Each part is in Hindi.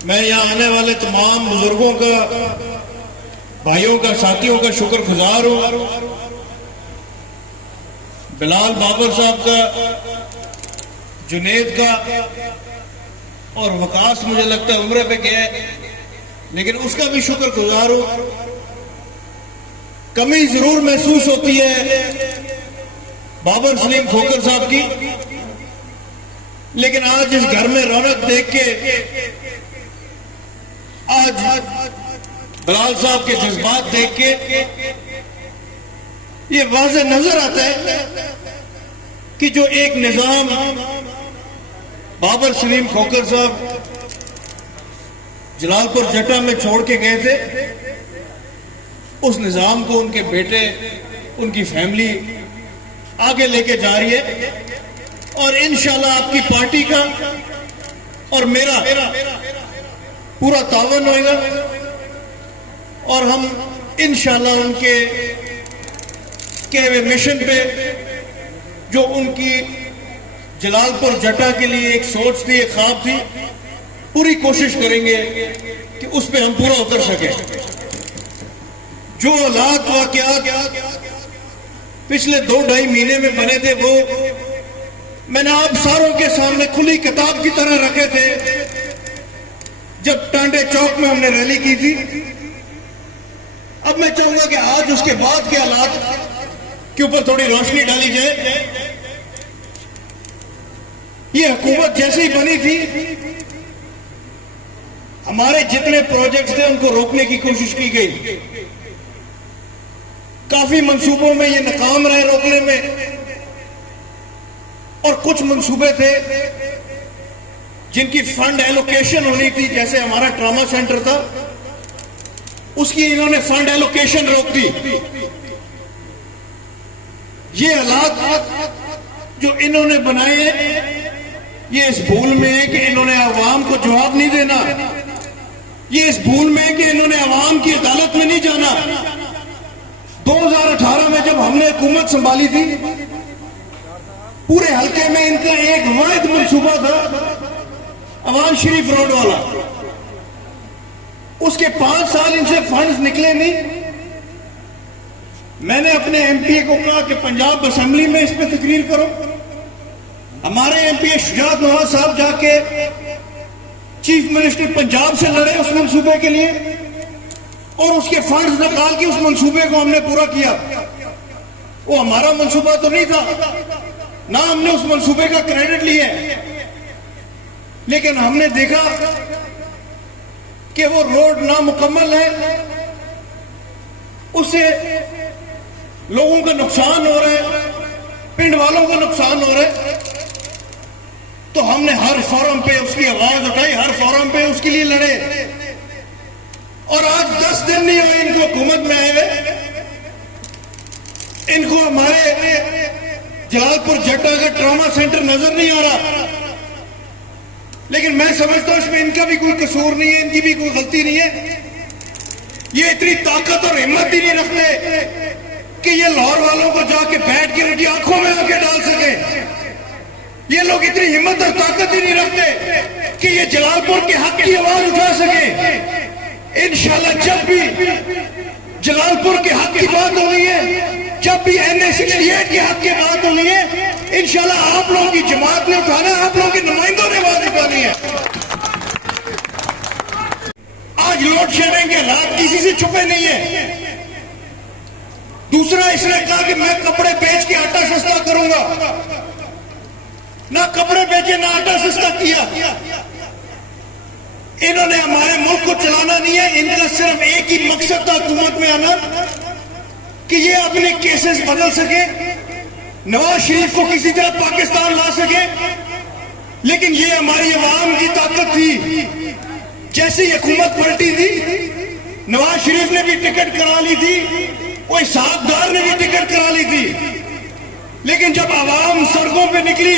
मैं यहाँ आने वाले तमाम बुजुर्गों का, भाइयों का, साथियों का शुक्रगुजार हूं। बिलाल बाबर साहब का, जुनेद का और वकास मुझे लगता है उम्र पे गया है, लेकिन उसका भी शुक्रगुजार हूं। कमी जरूर महसूस होती है बाबर सलीम खोखर साहब की, लेकिन आज इस घर में रौनक देख के, आज बिलाल साहब के जज्बात देख के ये वाज़ेह नजर आता है कि जो एक निजाम बाबर सलीम खोखर साहब जलालपुर जटा में छोड़ के गए थे, उस निजाम को उनके बेटे, उनकी फैमिली आगे लेके जा रही है। और इंशाल्लाह आपकी पार्टी का और मेरा पूरा तावन होगा और हम इंशाल्लाह उनके कहे हुए मिशन पे, जो उनकी जलालपुर जटा के लिए एक सोच थी, एक ख्वाब थी, पूरी कोशिश करेंगे कि उस पे हम पूरा उतर सके। जो हालात वाकयात पिछले 2-2.5 महीने में बने थे, वो मैंने आप सारों के सामने खुली किताब की तरह रखे थे जब टांडे चौक में हमने रैली की थी। अब मैं चाहूंगा कि आज उसके बाद के हालात के ऊपर थोड़ी रोशनी डाली जाए। ये हुकूमत जैसे ही बनी थी, हमारे जितने प्रोजेक्ट्स थे उनको रोकने की कोशिश की गई। काफी मंसूबों में ये नाकाम रहे रोकने में, और कुछ मंसूबे थे जिनकी फंड एलोकेशन होनी थी, जैसे हमारा ट्रॉमा सेंटर था, उसकी इन्होंने फंड एलोकेशन रोक दी। ये हालात जो इन्होंने बनाए हैं, ये इस भूल में है कि इन्होंने आवाम को जवाब नहीं देना, ये इस भूल में है कि इन्होंने आवाम की अदालत में नहीं जाना। 2018 में जब हमने हुकूमत संभाली थी, पूरे हल्के में इनका एक वाहिद मंसूबा था, अवान शरीफ रोड वाला। उसके 5 साल इनसे फंड्स निकले नहीं। मैंने अपने एमपी को कहा कि पंजाब असेंबली में इस पे तकरीर करो। हमारे एमपी शुजात नवाज साहब जाके चीफ मिनिस्टर पंजाब से लड़े उस मंसूबे के लिए, और उसके फंड्स निकाल के उस मंसूबे को हमने पूरा किया। वो हमारा मंसूबा तो नहीं था, ना हमने उस मंसूबे का क्रेडिट लिया, लेकिन हमने देखा कि वो रोड नामुकम्मल है, उससे लोगों का नुकसान हो रहा है, पिंड वालों को नुकसान हो रहा है। तो हमने हर फोरम पे उसकी आवाज उठाई, हर फोरम पे उसके लिए लड़े, और आज 10 दिन नहीं हुए इनको हुकूमत में आए हुए। इनको हमारे जलालपुर जटा का ट्रॉमा सेंटर नजर नहीं आ रहा, लेकिन मैं समझता हूं इसमें इनका भी कोई कसूर नहीं है, इनकी भी कोई गलती नहीं है। ये इतनी ताकत और हिम्मत ही नहीं रखते कि ये लाहौर वालों को जाके बैठ के उनकी आंखों में आंखें डाल सके। ये लोग इतनी हिम्मत और ताकत ही नहीं रखते कि ये जलालपुर के हक की आवाज उठा सके। इंशाल्लाह जब भी जलालपुर के हक की बात होनी है, जब भी NA 68 के हक की बात होनी है, इंशाल्लाह आप लोगों की जमात ने उठाना है, आप लोगों के नुमाइंदों ने आवाज उठानी है। आज लोड शेडिंग के हालात किसी से छुपे नहीं है। दूसरा, इसने कहा कि मैं कपड़े बेच के आटा सस्ता करूंगा। ना कपड़े बेचे ना आटा सस्ता किया। इन्होंने हमारे मुल्क को चलाना नहीं है, इनका सिर्फ एक ही मकसद था हुकूमत में आना, कि ये अपने केसेस बदल सके, नवाज शरीफ को किसी तरह पाकिस्तान ला सके। लेकिन ये हमारी अवाम की ताकत थी। जैसे ही हुकूमत पलटी थी, नवाज शरीफ ने भी टिकट करा ली थी, कोई साहबदार ने भी टिकट करा ली थी। लेकिन जब आवाम सड़कों पे निकली,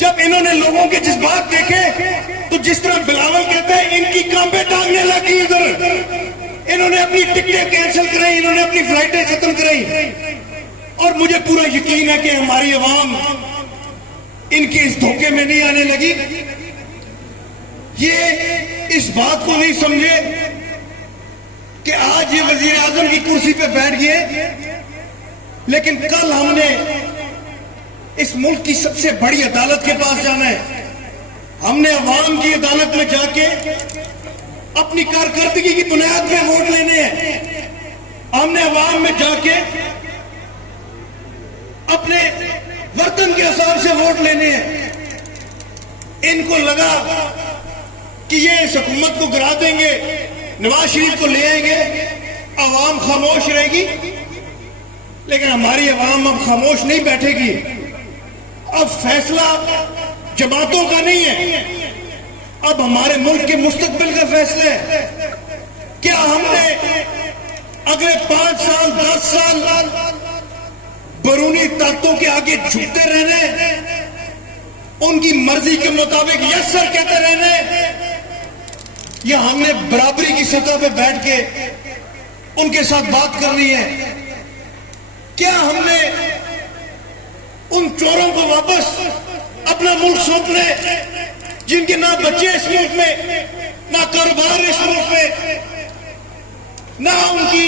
जब इन्होंने लोगों के जज्बात देखे, तो जिस तरह बिलावल कहते हैं, इनकी कांपे टांगने लगी। इधर इन्होंने अपनी टिकटें कैंसिल कराई, इन्होंने अपनी फ्लाइटें खत्म कराई। और मुझे पूरा यकीन है कि हमारी आवाम इनके इस धोखे में नहीं आने लगी। ये इस बात को नहीं समझे कि आज ये वजीर आजम की कुर्सी पे बैठ गए, लेकिन कल हमने इस मुल्क की सबसे बड़ी अदालत के पास जाना है। हमने अवाम की अदालत में जाके अपनी कारकर्दगी की बुनियाद पे वोट लेने हैं। हमने अवाम में जाके अपने वर्तन के हिसाब से वोट लेने हैं। इनको लगा कि ये इस हुकूमत को गिरा देंगे, नवाज शरीफ को ले आएंगे, अवाम खामोश रहेगी। लेकिन हमारी अवाम अब खामोश नहीं बैठेगी। अब फैसला जमातों का नहीं है, अब हमारे मुल्क के मुस्तकबिल का फैसला है। क्या हमने अगले 5 साल 10 साल बैरूनी ताकतों के आगे झुकते रहने, उनकी मर्जी के मुताबिक यस सर कहते रहने, या हमने बराबरी की सतह पे बैठ के उनके साथ बात करनी है? क्या हमने उन चोरों को वापस अपना मुल्क सौंपने, जिनके ना बच्चे इस मुल्क में, ना कारोबार इस मुल्क में, ना उनकी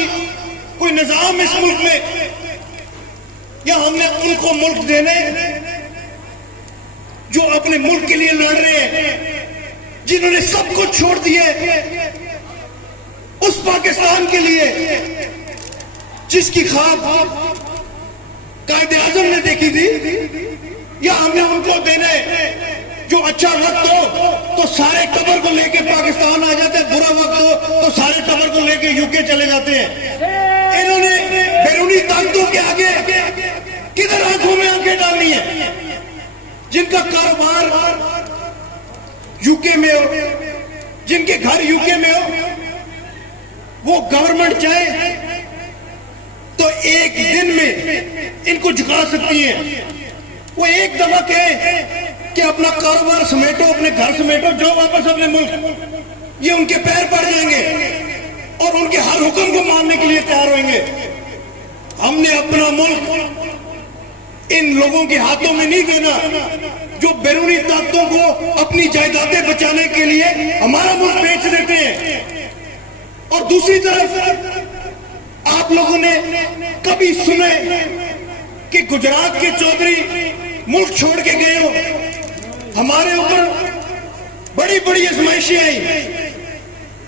कोई निजाम इस मुल्क में, या हमने उनको मुल्क देने जो अपने मुल्क के लिए लड़ रहे हैं, जिन्होंने सब कुछ छोड़ दिए उस पाकिस्तान के लिए जिसकी ख्वाब कायदे आजम ने देखी थी? या हमें उनको देने जो अच्छा वक्त हो तो सारे टबर को लेके पाकिस्तान आ जाते हैं, बुरा वक्त हो तो सारे टबर को लेके यूके चले जाते हैं। इन्होंने बैरूनी ताकतों के आगे किधर आंखों में आंखें डालनी है? जिनका कारोबार यूके में हो, जिनके घर यूके में हो, वो गवर्नमेंट चाहे तो एक दिन में इनको झुका सकती है। वो एक दफा कहे कि अपना कारोबार समेटो, अपने घर समेटो, जो वापस अपने मुल्क, ये उनके पैर पड़ जाएंगे और उनके हर हुक्म को मानने के लिए तैयार होंगे। हमने अपना मुल्क इन लोगों के हाथों में नहीं देना जो बैरूनी ताकतों को अपनी जायदादें बचाने के लिए हमारा मुल्क बेच देते हैं। और दूसरी तरफ आप लोगों ने कभी सुने कि गुजरात के चौधरी मुल्क छोड़ के गए हो? हमारे ऊपर बड़ी बड़ी आजमाइशें आई।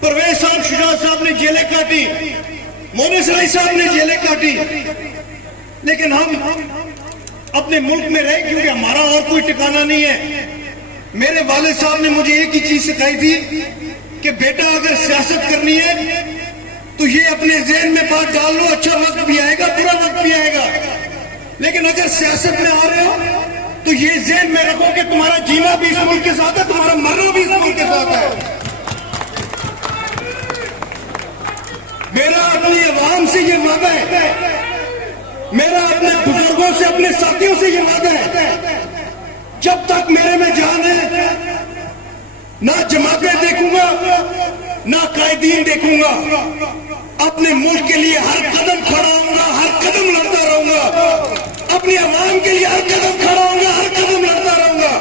परवेज साहब, शुजा साहब ने जेलें काटी, मोने सराय साहब ने जेलें काटी, लेकिन हम अपने मुल्क में रहे क्योंकि हमारा और कोई ठिकाना नहीं है। मेरे वालिद साहब ने मुझे एक ही चीज सिखाई थी कि बेटा अगर सियासत करनी है तो ये अपने ज़हन में बात डाल लो, अच्छा वक्त भी आएगा, बुरा वक्त भी आएगा, लेकिन अगर सियासत में आ रहे हो तो ये ज़हन में रखो कि तुम्हारा जीना भी इस मुल्क के साथ है, तुम्हारा मरना भी इस मुल्क के साथ है। मेरा अपनी आवाम से ये वादा है, मेरा अपने बुजुर्गों से, अपने साथियों से ये वादा है, जब तक मेरे में जान है ना जमातें देखूंगा ना कायदीन देखूंगा, अपने मुल्क के लिए हर कदम खड़ा होऊंगा, हर कदम लड़ता रहूंगा, अपनी आवाम के लिए हर कदम खड़ा होऊंगा, हर कदम लड़ता रहूंगा।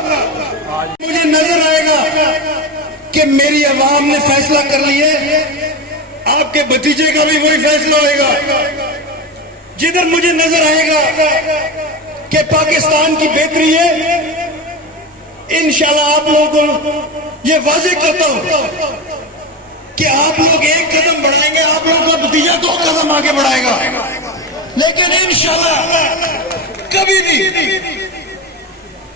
मुझे नजर आएगा कि मेरी आवाम ने फैसला कर लिया, आपके भतीजे का भी वही फैसला होगा। जिधर मुझे नजर आएगा कि पाकिस्तान की बेहतरी है, इंशाल्लाह आप लोगों को ये वाज़ेह करता हूं कि आप लोग एक कदम बढ़ाएंगे, आप लोगों का भतीजा 2 कदम आगे बढ़ाएगा। लेकिन इंशाल्लाह कभी भी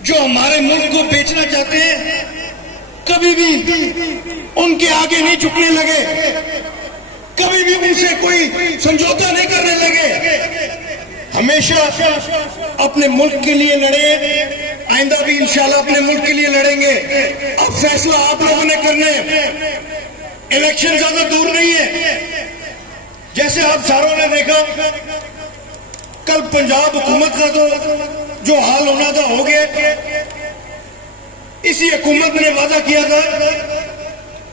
जो हमारे मुल्क को बेचना चाहते हैं, कभी भी उनके आगे नहीं झुकने लगे, कभी भी उनसे कोई समझौता नहीं करने लगे। हमेशा अपने मुल्क के लिए लड़े, आइंदा भी इंशाल्लाह अपने मुल्क के लिए लड़ेंगे। अब फैसला आप लोगों ने करना है, इलेक्शन ज्यादा दूर नहीं है। जैसे आप सारों ने देखा कल पंजाब हुकूमत का तो जो हाल होना था हो गया। इसी हुकूमत ने वादा किया था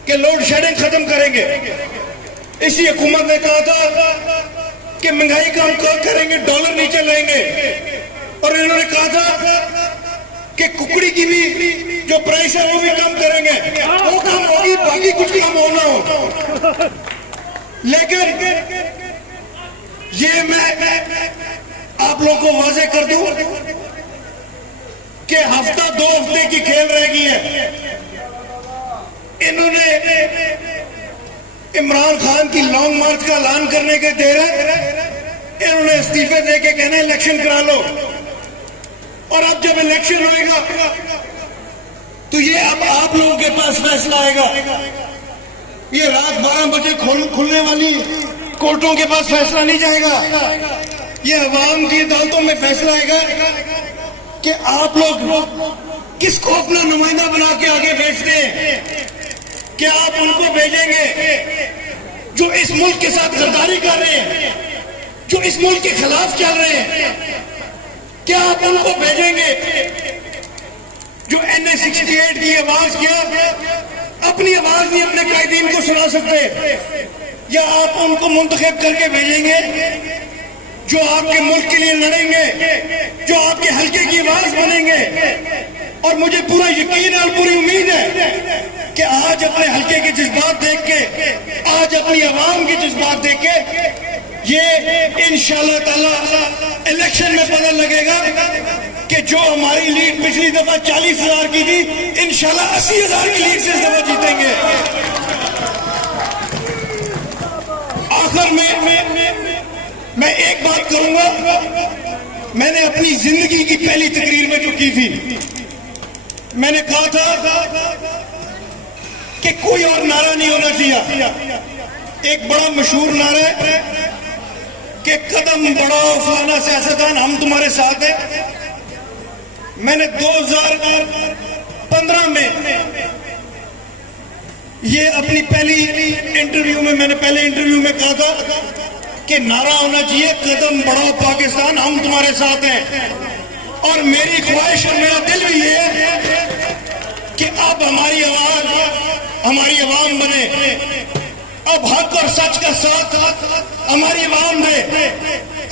कि लोड शेडिंग खत्म करेंगे। इसी हुकूमत ने कहा था कि महंगाई का हम कम करेंगे, डॉलर नीचे लाएंगे, और इन्होंने कहा था कि कुकड़ी की भी जो प्राइस है वो भी कम करेंगे, वो कम होगी, बाकी कुछ कम होना हो। लेकिन ये मैं आप लोगों को वाजे कर दूं कि हफ्ता 2 हफ्ते की खेल रह गई है। इन्होंने इमरान खान की लॉन्ग मार्च का ऐलान करने के देर है, इन्होंने इस्तीफे दे के कहना इलेक्शन करा लो, और अब जब इलेक्शन होएगा तो ये अब आप लोगों के पास फैसला आएगा। ये रात 12 बजे खुलने वाली कोर्टों के पास फैसला नहीं जाएगा, ये अवाम की अदालतों में फैसला आएगा कि आप लोग किसको अपना नुमाइंदा बना के आगे भेजते हैं। क्या आप उनको भेजेंगे जो इस मुल्क के साथ गद्दारी कर रहे हैं, जो इस मुल्क के खिलाफ चल रहे हैं? क्या आप उनको भेजेंगे जो NA 68 की आवाज क्या अपनी आवाज नहीं अपने कायदीन को सुना सकते? या आप उनको मुंतखब करके भेजेंगे जो आपके मुल्क के लिए लड़ेंगे, जो आपके हल्के की आवाज बनेंगे? और मुझे पूरा यकीन और पूरी उम्मीद है कि आज अपने हल्के के जज्बात देख के, आज अपनी आवाम के जज्बात देख के, ये इंशाअल्लाह ताला इलेक्शन में पता लगेगा कि जो हमारी लीड पिछली दफा 40,000 की थी, इंशाअल्लाह 80,000 की लीड से इस दफा जीतेंगे। आखिर में मैं एक बात करूंगा, मैंने अपनी जिंदगी की पहली तकरीर में जो की थी, मैंने कहा था कि कोई और नारा नहीं होना चाहिए। एक बड़ा मशहूर नारा है कि कदम बढ़ाओ फलाना सियासतदान, हम तुम्हारे साथ हैं। मैंने 2015 में ये अपनी पहली इंटरव्यू में, मैंने पहले इंटरव्यू में कहा था कि नारा होना चाहिए कदम बढ़ाओ पाकिस्तान, हम तुम्हारे साथ हैं। और मेरी ख्वाहिश और मेरा दिल भी ये है कि अब हमारी आवाज हमारी आवाम बने, अब हक और सच का साथ हमारी आवाम दे।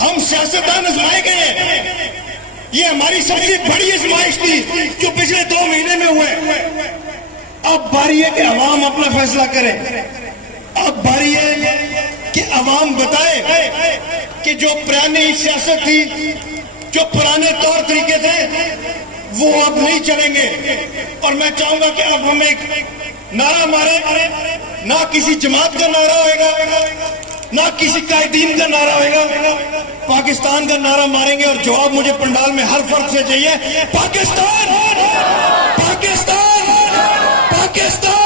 हम सियासतदान आजमाए गए, ये हमारी सबसे बड़ी आजमाइश थी जो पिछले 2 महीने में हुए। अब बारी है कि अवाम अपना फैसला करे, अब बारी है कि अवाम बताए कि जो पुरानी सियासत थी, जो पुराने तौर तरीके थे, वो अब नहीं चलेंगे। और मैं चाहूंगा कि अब हम एक नारा मारे, ना किसी जमात का नारा होगा, ना किसी कायदीन का नारा होगा, पाकिस्तान का नारा मारेंगे। और जवाब मुझे पंडाल में हर फर्द से चाहिए, पाकिस्तान, पाकिस्तान, पाकिस्तान।